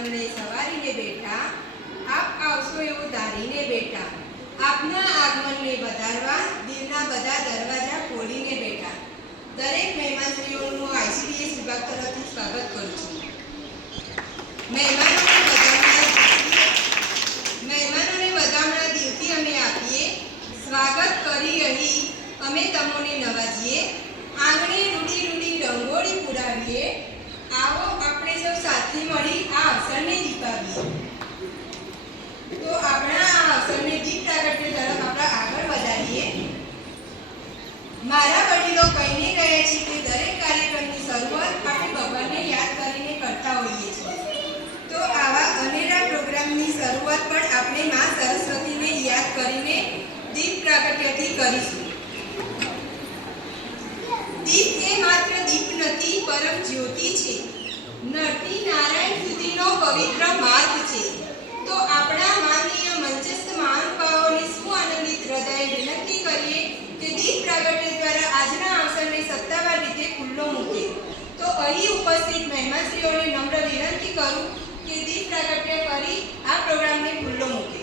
આગમનને સવારીને બેઠા, આપ આવશો એવું ધારીને બેઠા, આપના આગમનને વધારવા દિલના બધા દરવાજા ખોલીને બેઠા. દરેક મહેમાનશ્રીઓનું આઈસીડીએસ વિભાગ તરફથી સ્વાગત કરું છું. મહેમાનોને વધામણા દિલથી અમે આપીએ, સ્વાગત કરી અહીં અમે તમોને નવાજીએ, આંગણે રૂડી રૂડી રંગોળી પુરાવીએ, આવો આપણે સૌ સાથે મળી આ અવસરને દીપાવીએ. તો આપણા આ અવસરને દીપ પ્રાગટ્ય તરફ આપણે આગળ વધારીએ. મારા વડીલો કહીને ગયા છે કે દરેક કાર્યક્રમની શરૂઆત આપણે ભગવાનને યાદ કરીને કરતા હોઈએ છીએ. તો આવા અનેરા પ્રોગ્રામની શરૂઆત પણ આપણે મા સરસ્વતીને યાદ કરીને દીપ પ્રાગટ્યથી કરીશું. દીપ એ માત્ર દીપ નથી, પરમ જ્યોતિ છે. નરથી નારાયણ સુધીનો પવિત્ર માર્ગ છે. તો આપણા માનનીય મંચસ્થ મહાનુભાવોને સુઆનંદિત હૃદયે વિનંતી કરીએ કે દીપ પ્રાગટ્ય દ્વારા આજના અવસરને સત્તાવાર રીતે ખુલ્લો મૂકે. તો અહીં ઉપસ્થિત મહેમાનશ્રીઓને નમ્ર વિનંતી કરું કે દીપ પ્રાગટ્ય કરી આ પ્રોગ્રામને ખુલ્લો મૂકે.